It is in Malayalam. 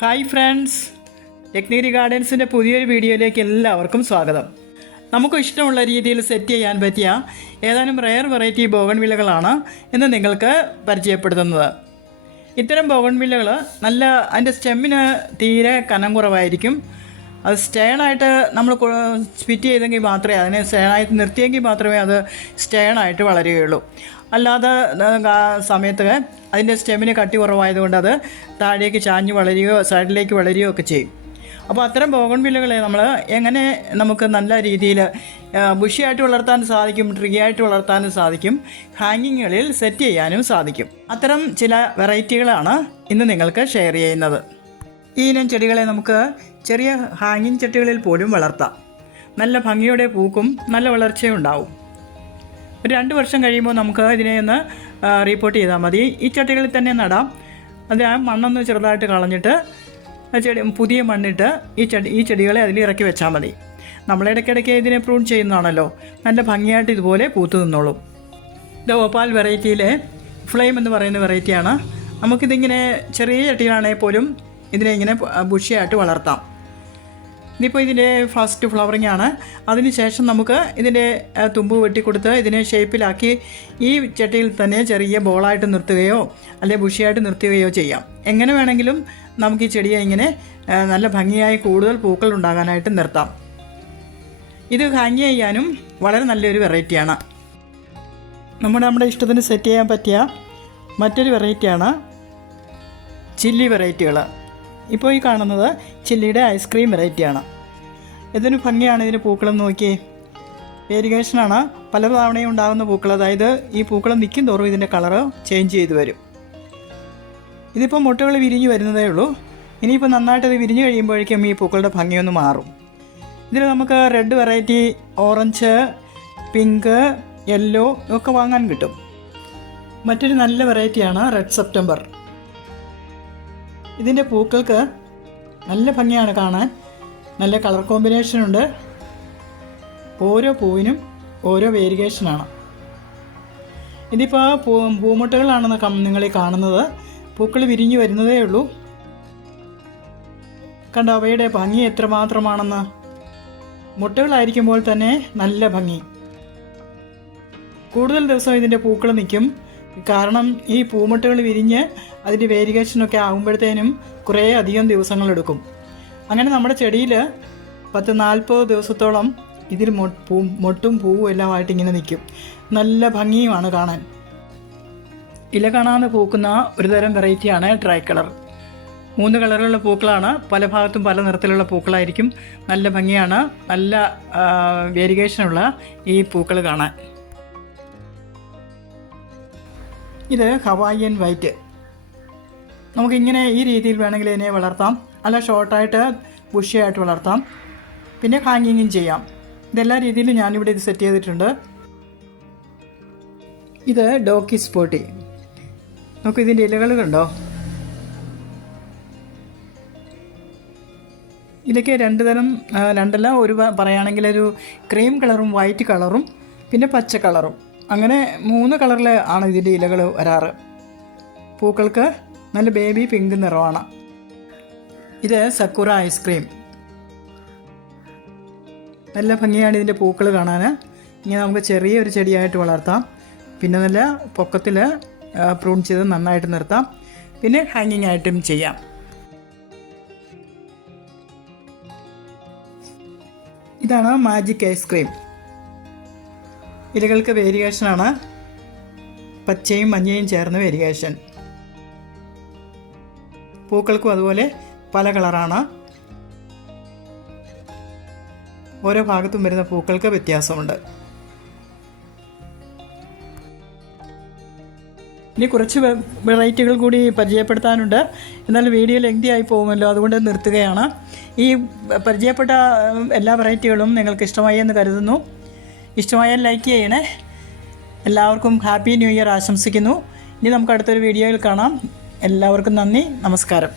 ഹായ് ഫ്രണ്ട്സ്, രത്നഗിരി ഗാർഡൻസിൻ്റെ പുതിയൊരു വീഡിയോയിലേക്ക് എല്ലാവർക്കും സ്വാഗതം. നമുക്ക് ഇഷ്ടമുള്ള രീതിയിൽ സെറ്റ് ചെയ്യാൻ പറ്റിയ ഏതാനും റെയർ വെറൈറ്റി ബോഗൺവില്ലകളാണ് ഇന്ന് നിങ്ങൾക്ക് പരിചയപ്പെടുത്തുന്നത്. ഇത്തരം ബോഗൺവില്ലകൾ നല്ല അതിൻ്റെ സ്റ്റെമ്മിന് തീരെ കനം കുറവായിരിക്കും. അത് സ്റ്റേണായിട്ട് നമ്മൾ ഫിറ്റ് ചെയ്തെങ്കിൽ മാത്രമേ അതിനെ സ്റ്റേണായിട്ട് നിർത്തിയെങ്കിൽ മാത്രമേ അത് സ്റ്റേണായിട്ട് വളരുകയുള്ളൂ. അല്ലാതെ സമയത്ത് അതിൻ്റെ സ്റ്റെമ്മിന് കട്ടി കുറവായതുകൊണ്ട് അത് താഴേക്ക് ചാഞ്ഞ് വളരുകയോ സൈഡിലേക്ക് വളരുകയോ ഒക്കെ ചെയ്യും. അപ്പോൾ അത്തരം ബോഗൺവില്ലകളെ നമ്മൾ എങ്ങനെ നമുക്ക് നല്ല രീതിയിൽ ബുഷിയായിട്ട് വളർത്താൻ സാധിക്കും, ട്രീ ആയിട്ട് വളർത്താനും സാധിക്കും, ഹാങ്ങിങ്ങുകളിൽ സെറ്റ് ചെയ്യാനും സാധിക്കും. അത്തരം ചില വെറൈറ്റികളാണ് ഇന്ന് നിങ്ങൾക്ക് ഷെയർ ചെയ്യുന്നത്. ഈ ഇനം ചെടികളെ നമുക്ക് ചെറിയ ഹാങ്ങിങ് ചട്ടികളിൽ പോലും വളർത്താം. നല്ല ഭംഗിയോടെ പൂക്കും, നല്ല വളർച്ചയും ഉണ്ടാവും. ഒരു 2 വർഷം കഴിയുമ്പോൾ നമുക്ക് ഇതിനെ ഒന്ന് റീപ്പോർട്ട് ചെയ്താൽ മതി. ഈ ചട്ടികളിൽ തന്നെ നടാം. അത് ആ മണ്ണൊന്ന് ചെറുതായിട്ട് കളഞ്ഞിട്ട് പുതിയ മണ്ണിട്ട് ഈ ചെടികളെ അതിൽ ഇറക്കി വെച്ചാൽ മതി. നമ്മളിടയ്ക്കിടയ്ക്ക് ഇതിനെ പ്രൂൺ ചെയ്യുന്നതാണല്ലോ, നല്ല ഭംഗിയായിട്ട് ഇതുപോലെ പൂത്തു നിന്നോളും. ഇത് ഓപ്പാൽ വെറൈറ്റിയിലെ ഫ്ലെയിം എന്ന് പറയുന്ന വെറൈറ്റിയാണ്. നമുക്കിതിങ്ങനെ ചെറിയ ചട്ടികളാണെങ്കിൽ പോലും ഇതിനെ ഇങ്ങനെ ബുഷിയായിട്ട് വളർത്താം. ഇതിപ്പോൾ ഇതിൻ്റെ ഫസ്റ്റ് ഫ്ലവറിംഗ് ആണ്. അതിനുശേഷം നമുക്ക് ഇതിൻ്റെ തുമ്പ് വെട്ടിക്കൊടുത്ത് ഇതിനെ ഷേപ്പിലാക്കി ഈ ചട്ടിയിൽ തന്നെ ചെറിയ ബോളായിട്ട് നിർത്തുകയോ അല്ലെങ്കിൽ ബുഷിയായിട്ട് നിർത്തുകയോ ചെയ്യാം. എങ്ങനെ വേണമെങ്കിലും നമുക്ക് ഈ ചെടിയെ ഇങ്ങനെ നല്ല ഭംഗിയായി കൂടുതൽ പൂക്കൾ ഉണ്ടാകാനായിട്ട് നിർത്താം. ഇത് ഹാങ് ചെയ്യാനും വളരെ നല്ലൊരു വെറൈറ്റിയാണ്. നമ്മുടെ ഇഷ്ടത്തിന് സെറ്റ് ചെയ്യാൻ പറ്റിയ മറ്റൊരു വെറൈറ്റിയാണ് ചില്ലി വെറൈറ്റികൾ. ഇപ്പോൾ ഈ കാണുന്നത് ചില്ലിയുടെ ഐസ്ക്രീം വെറൈറ്റിയാണ്. ഇതിന് ഭംഗിയാണ് ഇതിന് പൂക്കളെന്ന് നോക്കിയേ. വേരിഗേഷനാണ്, പല തവണയും ഉണ്ടാകുന്ന പൂക്കൾ. അതായത് ഈ പൂക്കൾ നിൽക്കും തോറും ഇതിൻ്റെ കളറ് ചേഞ്ച് ചെയ്ത് വരും. ഇതിപ്പോൾ മുട്ടകൾ വിരിഞ്ഞ് വരുന്നതേ ഉള്ളൂ. ഇനിയിപ്പോൾ നന്നായിട്ടത് വിരിഞ്ഞ് കഴിയുമ്പോഴേക്കും ഈ പൂക്കളുടെ ഭംഗിയൊന്ന് മാറും. ഇതിൽ നമുക്ക് red variety, orange, pink, yellow ഒക്കെ വാങ്ങാൻ കിട്ടും. മറ്റൊരു നല്ല വെറൈറ്റിയാണ് റെഡ് സെപ്റ്റംബർ. ഇതിൻ്റെ പൂക്കൾക്ക് നല്ല ഭംഗിയാണ് കാണാൻ, നല്ല കളർ കോമ്പിനേഷനുണ്ട്. ഓരോ പൂവിനും ഓരോ വേരിയേഷനാണ്. ഇതിപ്പോൾ പൂമുട്ടകളാണെന്ന് നിങ്ങൾ ഈ കാണുന്നത്. പൂക്കൾ വിരിഞ്ഞു വരുന്നതേ ഉള്ളൂ. കണ്ടോ അവയുടെ ഭംഗി എത്രമാത്രമാണെന്ന്. മുട്ടകളായിരിക്കുമ്പോൾ തന്നെ നല്ല ഭംഗി. കൂടുതൽ ദിവസം ഇതിൻ്റെ പൂക്കൾ നിൽക്കും. കാരണം ഈ പൂമുട്ടകൾ വിരിഞ്ഞ് അതിൻ്റെ വേരിയേഷനൊക്കെ ആകുമ്പോഴത്തേനും കുറേ അധികം ദിവസങ്ങളെടുക്കും. അങ്ങനെ നമ്മുടെ ചെടിയിൽ 10-40 ദിവസത്തോളം ഇതിൽ മൊട്ടും പൂവും എല്ലാമായിട്ട് ഇങ്ങനെ നിൽക്കും. നല്ല ഭംഗിയുമാണ് കാണാൻ. ഇല കാണാതെ പൂക്കുന്ന ഒരുതരം വെറൈറ്റിയാണ് ട്രൈ കളർ. 3 കളറുള്ള പൂക്കളാണ്. പല ഭാഗത്തും പല നിറത്തിലുള്ള പൂക്കളായിരിക്കും. നല്ല ഭംഗിയാണ്. നല്ല വേരിയേഷനുള്ള ഈ പൂക്കൾ കാണാൻ. ഇത് ഹവായിയൻ വൈറ്റ്. നമുക്കിങ്ങനെ ഈ രീതിയിൽ വേണമെങ്കിൽ ഇതിനെ വളർത്താം. അല്ല ഷോർട്ടായിട്ട് ബുഷിയായിട്ട് വളർത്താം. പിന്നെ ഹാങ്ങിങ്ങും ചെയ്യാം. ഇതെല്ലാ രീതിയിലും ഞാനിവിടെ ഇത് സെറ്റ് ചെയ്തിട്ടുണ്ട്. ഇത് ഡോക്കി സ്പോട്ടി. നമുക്ക് ഇതിൻ്റെ ഇലകൾ കണ്ടോ. ഇതൊക്കെ രണ്ടല്ല ഒരു പറയുകയാണെങ്കിൽ ഒരു ക്രീം കളറും വൈറ്റ് കളറും പിന്നെ പച്ച കളറും, അങ്ങനെ 3 കളറിൽ ആണ് ഇതിൻ്റെ ഇലകൾ വരാറ്. പൂക്കൾക്ക് നല്ല ബേബി പിങ്ക് നിറമാണ്. ഇത് സക്കുറ ഐസ്ക്രീം. നല്ല ഭംഗിയാണ് ഇതിൻ്റെ പൂക്കൾ കാണാൻ. ഇങ്ങനെ നമുക്ക് ചെറിയൊരു ചെടിയായിട്ട് വളർത്താം. പിന്നെ നല്ല പൊക്കത്തിൽ പ്രൂൺ ചെയ്ത് നന്നായിട്ട് നിർത്താം. പിന്നെ ഹാങ്ങിങ് ആയിട്ടും ചെയ്യാം. ഇതാണ് മാജിക് ഐസ്ക്രീം. ഇലകൾക്ക് വേരിയേഷനാണ്, പച്ചയും മഞ്ഞയും ചേർന്ന വേരിയേഷൻ. പൂക്കൾക്കും അതുപോലെ പല കളറാണ്. ഓരോ ഭാഗത്തും വരുന്ന പൂക്കൾക്ക് വ്യത്യാസമുണ്ട്. ഇനി കുറച്ച് വെറൈറ്റികൾ കൂടി പരിചയപ്പെടുത്താനുണ്ട്. എന്നാൽ വീഡിയോ ലെങ്തി ആയി പോകുമല്ലോ, അതുകൊണ്ട് നിർത്തുകയാണ്. ഈ പരിചയപ്പെട്ട എല്ലാ വെറൈറ്റികളും നിങ്ങൾക്ക് ഇഷ്ടമായി എന്ന് കരുതുന്നു. ഇഷ്ടമായാൽ ലൈക്ക് ചെയ്യണേ. എല്ലാവർക്കും ഹാപ്പി ന്യൂ ഇയർ ആശംസിക്കുന്നു. ഇനി നമുക്ക് അടുത്തൊരു വീഡിയോയിൽ കാണാം. എല്ലാവർക്കും നന്ദി, നമസ്കാരം.